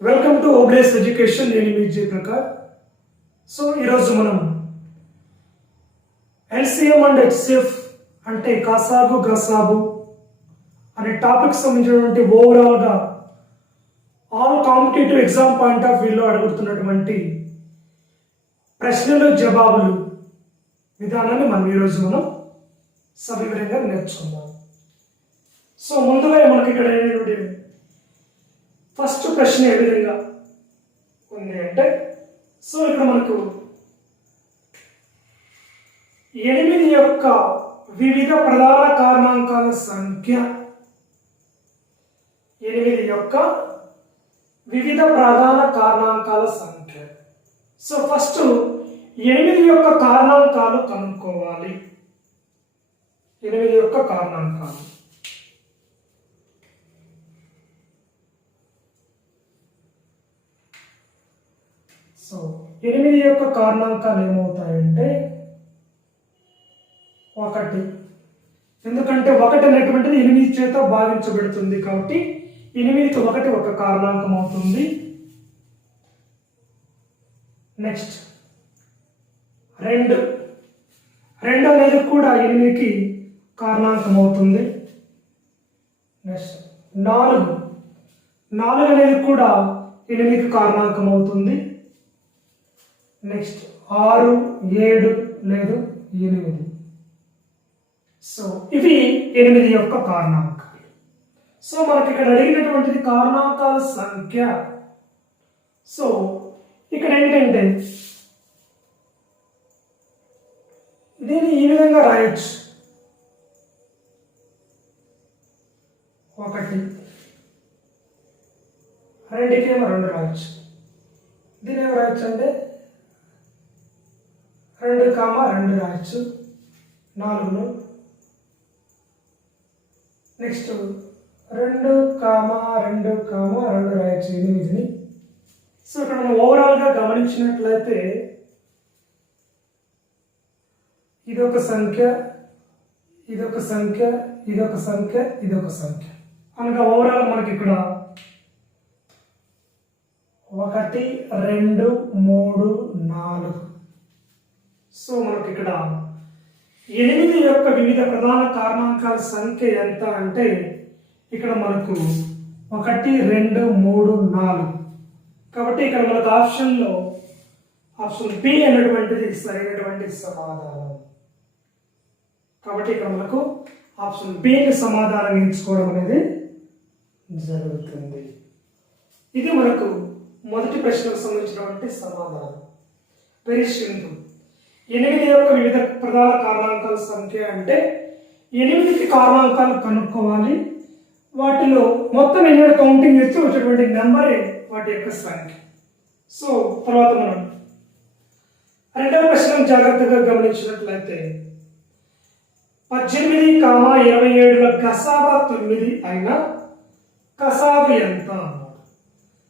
Welcome to Obulesh education. నేను మీ Jayaprakash. So ఈరోజు మనం ఎల్సిఎం అండ్ హెచ్సిఎఫ్ అంటే కాసాగు గసాబు అనే టాపిక్ సంబంధించినటువంటి ఓవరాల్గా all competitive exam point of వ్యూలో అడుగుతున్నటువంటి ప్రశ్నలు జవాబులు విధానాన్ని ఈరోజు మనం సవివరంగా నేర్చుకుందాం. సో ముందుగా మనకి ఇక్కడ ఫస్ట్ ప్రశ్న ఏ విధంగా ఉంది అంటే, సో ఇక్కడ మనకు 8 యొక్క వివిధ ప్రధాన కారణాంకాల సంఖ్య, 8 యొక్క వివిధ ప్రధాన కారణాంకాల సంఖ్య. సో ఫస్ట్ 8 యొక్క కారణాంకాలు కనుక్కోవాలి. 8 యొక్క కారణాంకాలు. సో 8 యొక్క కారణాంకాలు ఏమవుతాయంటే 1, ఎందుకంటే 1 అనేటువంటిది 8 చేత భాగించబడుతుంది కాబట్టి 8కి 1 ఒక కారణాంకం అవుతుంది. నెక్స్ట్ 2 అనేది కూడా 8కి కారణాంకం అవుతుంది. నెక్స్ట్ 4 అనేది కూడా 8కి కారణాంకం అవుతుంది. నెక్స్ట్ 6, 7 లేదు 8. సో ఇవి 8 యొక్క కారణాంకాలు. సో మనకి ఇక్కడ అడిగినటువంటిది కారణాంకాల సంఖ్య. సో ఇక్కడ ఏంటంటే దీన్ని ఈ విధంగా రాయొచ్చు. 1, 2కేమో 2 రాయొచ్చు. దీని ఏమో రాయొచ్చు అంటే 2, 2 రాయొచ్చు 4. నెక్స్ట్ 2, 2 రాయొచ్చు 8ని. సో ఇక్కడ మనం ఓవరాల్గా గమనించినట్లయితే ఇదొక సంఖ్య, ఇదొక సంఖ్య, ఇదొక సంఖ్య, ఇదొక సంఖ్య అనగా ఓవరాల్ మనకి ఇక్కడ 1, 2, 3, 4. సో మనకి ఇక్కడ 8 యొక్క వివిధ ప్రధాన కారణాంకాల సంఖ్య ఎంత అంటే ఇక్కడ మనకు 1, 2, 3, 4. కాబట్టి ఇక్కడ మనకు ఆప్షన్ బి అనేటువంటిది సరైనటువంటి సమాధానం. కాబట్టి ఇక్కడ మనకు ఆప్షన్ బిని సమాధానం ఎంచుకోవడం అనేది జరుగుతుంది. ఇది మనకు మొదటి ప్రశ్నకు సంబంధించినటువంటి సమాధానం. Very simple. 8 యొక్క వివిధ ప్రధాన కారణాంకాల సంఖ్య అంటే 8కి కారణాంకాలు కనుక్కోవాలి. వాటిలో మొత్తం 8 కౌంటింగ్ చేస్తే వచ్చేటువంటి నెంబరే వాటి యొక్క సంఖ్య. సో తర్వాత మనం రెండవ ప్రశ్నను జాగ్రత్తగా గమనించినట్లయితే 18, 27ల గసాబా 9 అయినా కసాబు ఎంత అన్నాడు.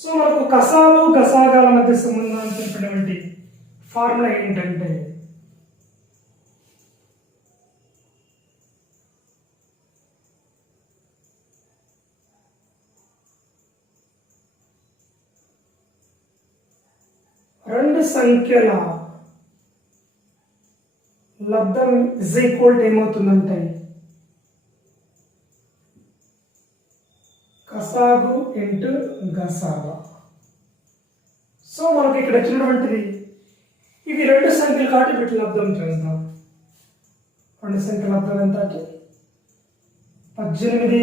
సో మనకు కసాబు గసాగాల మధ్య సంబంధాన్ని తెలిపినటువంటి ఫార్ములా ఏంటంటే రెండు సంఖ్యల లబ్ధం ఇజ్ ఈక్వల్ ఏమవుతుందంటే కసాబు ఇంటూ గసాబా. సో మనకి ఇక్కడ వచ్చినటువంటిది ఇవి 2 సంఖ్యలు కాబట్టి వీటి లబ్ధం చేద్దాం. 2 సంఖ్యల లబ్ధం ఎంత అంటే 18,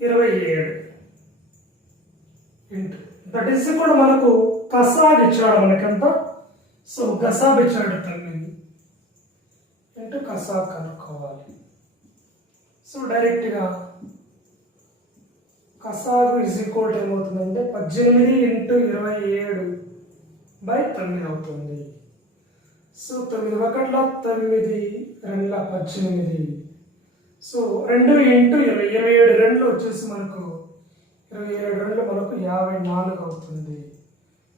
27 ఇంటూ దట్ ఈస్ కూడా మనకు కసాబ్ ఇచ్చాడు మనకంతా. సో గసాబ్ ఇచ్చాడు 9 ఇంటూ కసాబ్ కనుక్కోవాలి. సో డైరెక్ట్గా కసాబు ఇజ్ ఈక్వల్ ఏమవుతుందంటే 18 ఇంటూ 27/9 అవుతుంది. సో 9 1 9, 2 18. సో 2 ఇంటూ 27 2 వచ్చేసి మనకు 27 2 మనకు 54 అవుతుంది.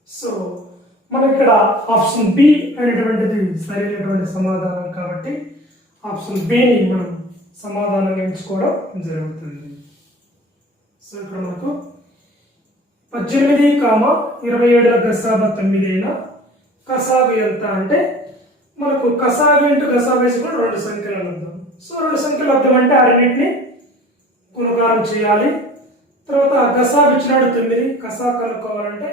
సో మనకి ఇక్కడ ఆప్షన్ బి అనేటువంటిది సరైనటువంటి సమాధానం కాబట్టి ఆప్షన్ బిని మనం సమాధానంగా ఎంచుకోవడం జరుగుతుంది. సో ఇక్కడ మనకు 18, 27 గసాబా 9 అయినా కసాబు ఎంత అంటే మనకు కసాబు ఇంటూ గసాబు వేసి కూడా 2 సంఖ్యల లబ్ధం. సో 2 సంఖ్యల లబ్ధం అంటే ఆ రెండింటిని గుణకారం చేయాలి. తర్వాత గసాబు ఇచ్చినాడు 9, కసాబు కనుక్కోవాలంటే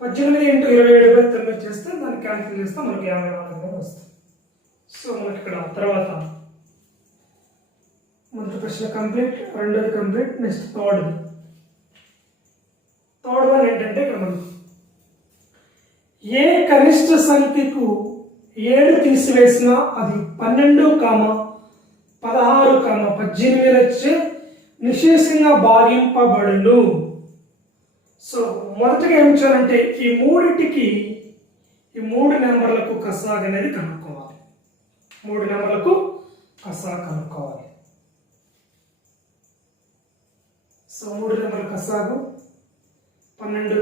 18 × 27/9 చేస్తే దాన్ని క్యాన్సిల్ చేస్తే మనకి 54 వస్తుంది. సో మనకి ఇక్కడ తర్వాత మొదటి ప్రశ్న కంప్లీట్, రెండోది కంప్లీట్. నెక్స్ట్ థర్డ్ వన్ ఏంటంటే ఇక్కడ మనం ఏ కనిష్ట సంఖ్యకు 7 తీసివేసినా అది 12, 16, 18 వచ్చే నిశేషంగా భాగింపబడును. సో మొదటగా ఏం చేయాలంటే ఈ మూడింటికి ఈ 3 నెంబర్లకు కసాగ్ అనేది కనుక్కోవాలి. 3 నెంబర్లకు కసాగ్ కనుక్కోవాలి. సో 3 నెంబర్ల కసాగు 12,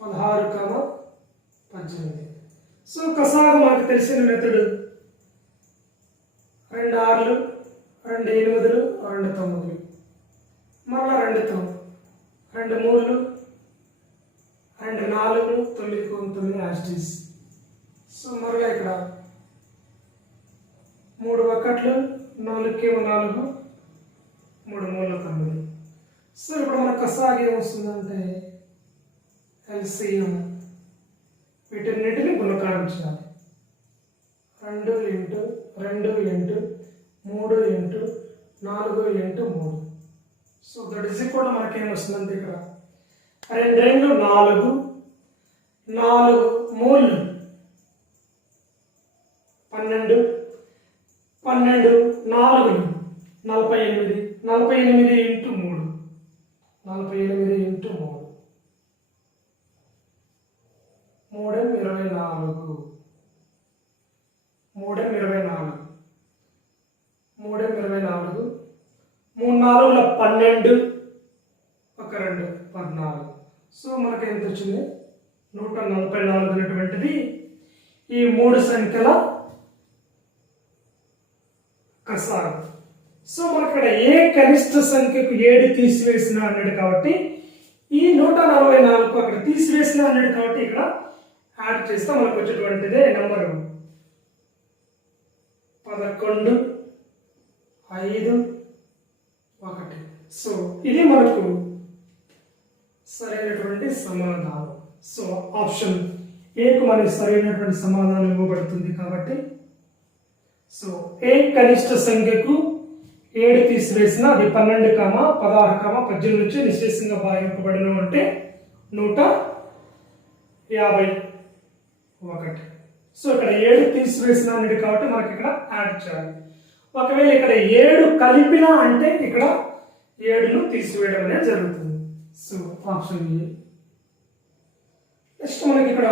16, 18. సో కసాగు మనకు తెలిసిన మెథడ్ 2 6లు, 2 8లు, 2 9లు, మరలా 2 9, 2 3లు, 2 4లు, 9 9 యాస్టీస్. సో మరలా ఇక్కడ 3 1లు, 4 4, 3 3 9. సో ఇప్పుడు మన కసాగు ఏమొస్తుందంటే ఎల్సిఎం వీటన్నిటిని గుణకారం చేయాలి. 2 × 2 × 3 × 4 × 3. సో దట్ ఈస్ ఈక్వల్ మనకి ఏమొస్తుందంటే ఇక్కడ 2 2 4, 4 3 12, 12 4 48, 48 × 3, 48 × 3, 3 24, 3 24, 3 24, 3 4ల 12, 1 2 14. సో మనకి ఎంత వచ్చింది 144 అనేటువంటిది ఈ 3 సంఖ్యల కసాగు. సో మనకి ఇక్కడ ఏ కనిష్ట సంఖ్యకు 7 తీసివేసిన అన్నాడు కాబట్టి ఈ 144 అక్కడ తీసివేసిన అన్నాడు కాబట్టి ఇక్కడ యాడ్ చేస్తే మనకు వచ్చేటువంటిదే నెంబరు 11, 5, 1. సో ఇది మనకు సరైనటువంటి సమాధానం. సో ఆప్షన్ ఏకు మనకి సరైనటువంటి సమాధానం ఇవ్వబడుతుంది. కాబట్టి సో ఏ కనిష్ట సంఖ్యకు 7 తీసివేసిన అది 12, 16, 18 నుంచి నిశేషంగా భాగింపబడిన అంటే 151. సో ఇక్కడ 7 తీసివేసిన అనేది కాబట్టి మనకి ఇక్కడ యాడ్ చేయాలి. ఒకవేళ ఇక్కడ 7 కలిపిన అంటే ఇక్కడ 7ను తీసివేయడం అనేది జరుగుతుంది. So option A. నెక్స్ట్ మనకి ఇక్కడ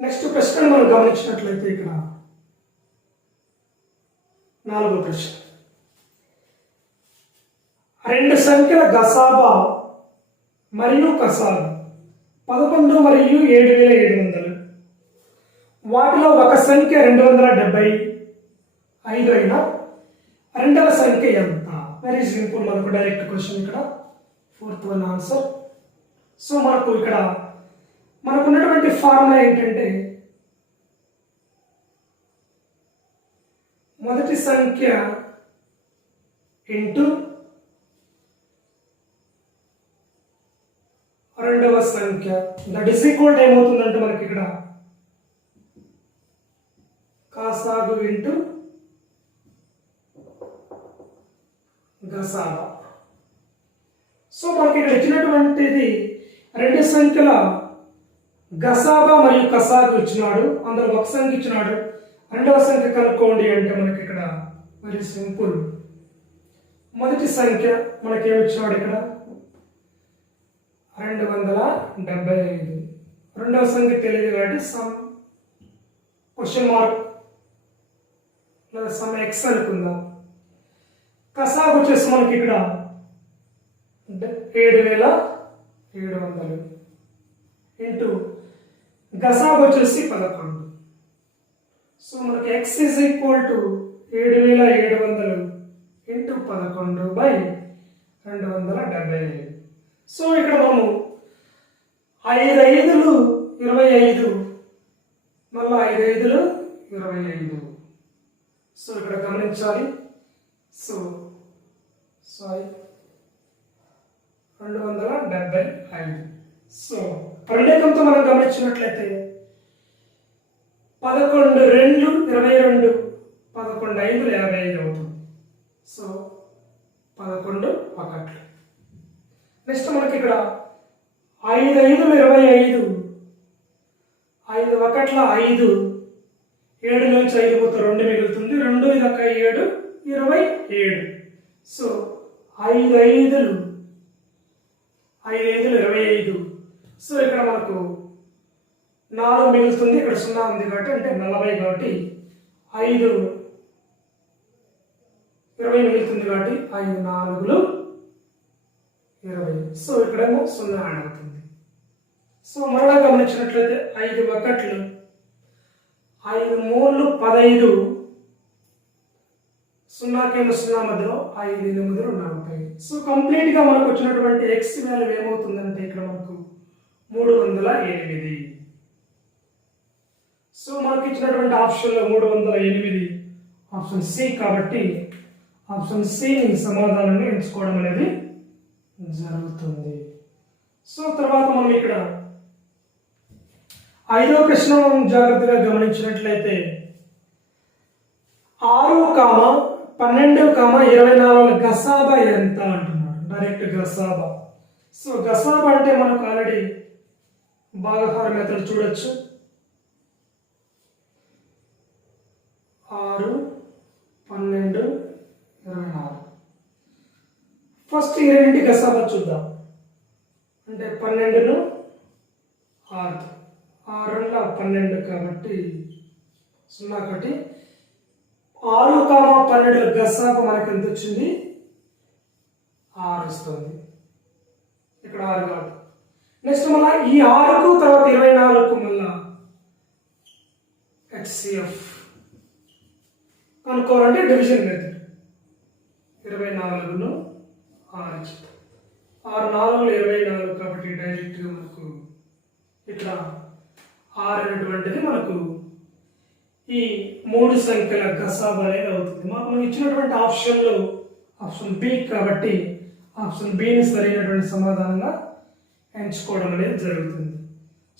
నెక్స్ట్ ప్రశ్న మనం గమనించినట్లయితే ఇక్కడ 4వ ప్రశ్న 2 సంఖ్యల గసాబా మరియు కసాబు 11 మరియు 7700. వాటిలో ఒక సంఖ్య 275 అయినా రెండవ సంఖ్య ఎంత? Very simple. మనకు డైరెక్ట్ క్వశ్చన్ ఇక్కడ 4th వన్ ఆన్సర్. సో మనకు ఇక్కడ మనకున్నటువంటి ఫార్ములా ఏంటంటే మొదటి సంఖ్య ఇంటూ రెండవ సంఖ్య దట్ ఈస్ ఈక్వల్ టు ఏమవుతుందంటే మనకి ఇక్కడ కాసాగు ఇంటూ గసాబా. సో మనకి ఇక్కడ ఇచ్చినటువంటిది 2 సంఖ్యల గసాబా మరియు కసాగు ఇచ్చినాడు, అందులో ఒక సంఖ్య ఇచ్చినాడు, రెండవ సంఖ్య కనుక్కోండి అంటే మనకి ఇక్కడ వెరీ సింపుల్. మొదటి సంఖ్య మనకి ఏమి ఇచ్చినాడు ఇక్కడ 275. రెండవ సంఖ్య తెలియదు కాబట్టి సమ్ క్వశ్చన్ మార్క్ లేదా సమ్ ఎక్స్ అనుకుందాం. కసాబు వచ్చేసి మనకి ఇక్కడ 7,700 ఇంటూ గసాబు వచ్చేసి 11. సో మనకి x is equal to 7,700 into 11 by 275. So ఇక్కడ మనము 5 5లు 25, మళ్ళీ 5 5లు 25. సో ఇక్కడ గమనించాలి. సో 275. సో ప్రణేకంతో మనం గమనించినట్లయితే 11 2 22, 11 5 55 అవుతుంది. సో 11 1. నెక్స్ట్ మనకి ఇక్కడ 5 5 25, 5 1 5, 7 నుంచి 5 పోతే 2 మిగులుతుంది, 2 1 7 27. సో 5 5 25. సో ఇక్కడ మనకు 4 మిగులుతుంది, ఇక్కడ 0 ఉంది కాబట్టి అంటే 40 కాబట్టి 5 20 మిగులుతుంది కాబట్టి 5 4 20. సో ఇక్కడేమో 0 యాడ్ అవుతుంది. సో మరలా గమనించినట్లయితే 5 1, 5 3 15, 0కేమో 0 మధ్యలో 5 8 40. సో కంప్లీట్ గా మనకు వచ్చినటువంటి ఎక్స్ వాల్యూ ఏమవుతుందంటే ఇక్కడ మనకు 308. సో మనకి ఇచ్చినటువంటి ఆప్షన్ లో 308 ఆప్షన్ సి కాబట్టి ఆప్షన్ సి సమాధానాన్ని ఎంచుకోవడం అనేది జరుగుతుంది. సో తర్వాత మనం ఇక్కడ 5వ ప్రశ్న జాగ్రత్తగా గమనించినట్లయితే 6, 12, 24 గసాబా ఎంత అంటున్నాడు. డైరెక్ట్ గసాబా. సో గసాబా అంటే మనకు ఆల్రెడీ భాగహార మెథడ్ చూడొచ్చు. 6, 12, 24. ఫస్ట్ ఈ రెండింటి గసాబా చూద్దాం. అంటే 12ను 6, 6 12 కాబట్టి 0 1. 6, 12 గసాబా మనకి ఎంత వచ్చింది? 6 వస్తుంది. ఇక్కడ 6 కాదు. నెక్స్ట్ మళ్ళీ ఈ 6కు తర్వాత 24కు మళ్ళా HCF కనుక్కోవాలంటే డివిజన్ మెథడ్. 24ను 6 ఇచ్చింది. 6 4 24 కాబట్టి డైరెక్ట్ గా మనకు ఇక్కడ 6 అనేటువంటిది మనకు ఈ 3 సంఖ్యల గసాబా అనేది అవుతుంది. మాకు ఇచ్చినటువంటి ఆప్షన్లో ఆప్షన్ బి కాబట్టి ఆప్షన్ బిని సరైనటువంటి సమాధానంగా ఎంచుకోవడం అనేది జరుగుతుంది.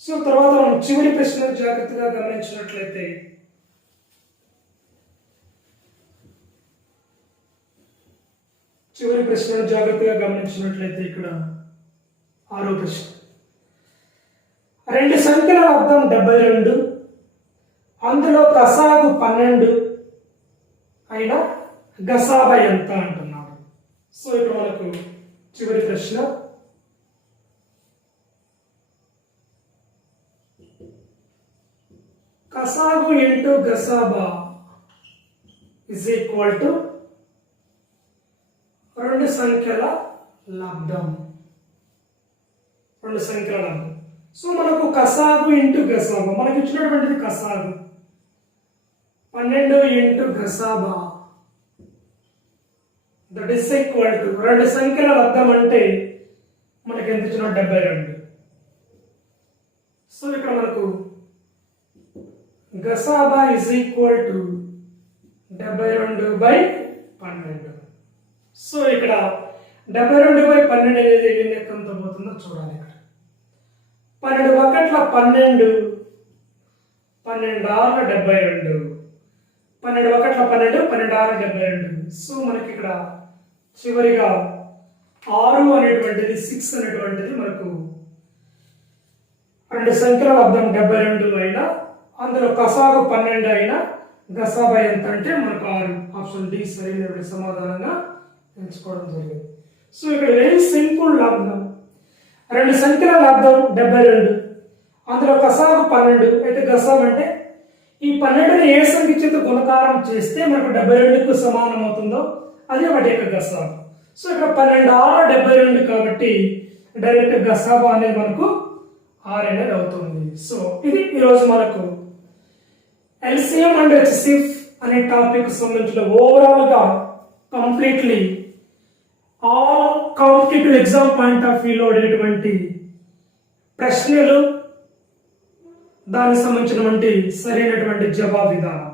సో తర్వాత మనం చివరి ప్రశ్న జాగ్రత్తగా గమనించినట్లయితే ఇక్కడ 6వ ప్రశ్న. 2 సంఖ్యల లబ్ధం 72, అందులో కసాగు 12 అయినా గసాబా ఎంత అంటున్నాడు. సో ఇక్కడ మనకు చివరి ప్రశ్న. కసాగు ఇంటూ గసాబా ఇజ్ ఈక్వల్ టు 2 సంఖ్యల లబ్ధం. 2 సంఖ్యల లబ్ధం. సో మనకు కసాగు ఇంటూ గసాబా మనకి ఇచ్చినటువంటిది కసాగు 12 ఇంటూ గసాబా దట్ ఈస్ ఈక్వల్ టు 2 సంఖ్యల లబ్ధం అంటే మనకి ఎంత ఇచ్చిన 72. సో ఇక్కడ మనకు గసాబా ఇజ్ ఈక్వల్ టు 72/12. సో ఇక్కడ 72/12 అనేది ఎన్ని లెక్కలతో పోతుందో చూడాలి. ఇక్కడ 12 1 12, 12 6 72, 12 1 12, 12 6 72. సో మనకి ఇక్కడ చివరిగా 6 అనేటువంటిది 6 అనేటువంటిది మనకు 2 సంఖ్యల లబ్ధం 72 అయినా అందులో కసాగు 12 అయినా గసాబా ఎంత అంటే మనకు 6. ఆప్షన్ డి సరైనటువంటి సమాధానంగా ఎంచుకోవడం జరిగింది. సో ఇక్కడ వెరీ సింపుల్ లబ్ధం. 2 సంఖ్యల లబ్ధం 72, అందులో కసాగు 12 అయితే గసాబు అంటే ఈ 12ని ఏ సంఖ్య చేత గుణకారం చేస్తే మనకు 72కు సమానం అవుతుందో అదే వాటి యొక్క గసాబు. సో ఇక్కడ 12 6 72 కాబట్టి డైరెక్ట్ గసాబు అనేది మనకు 6 అనేది అవుతుంది. సో ఇది ఈరోజు మనకు ఎల్సిఎం అండ్ హెచ్సిఎఫ్ అనే టాపిక్ సంబంధించిన ఓవరాల్ గా completely all competitive exam point of వ్యూలో అడిగేటువంటి ప్రశ్నలు, దానికి సంబంధించినటువంటి సరైనటువంటి జవాబు విధానం.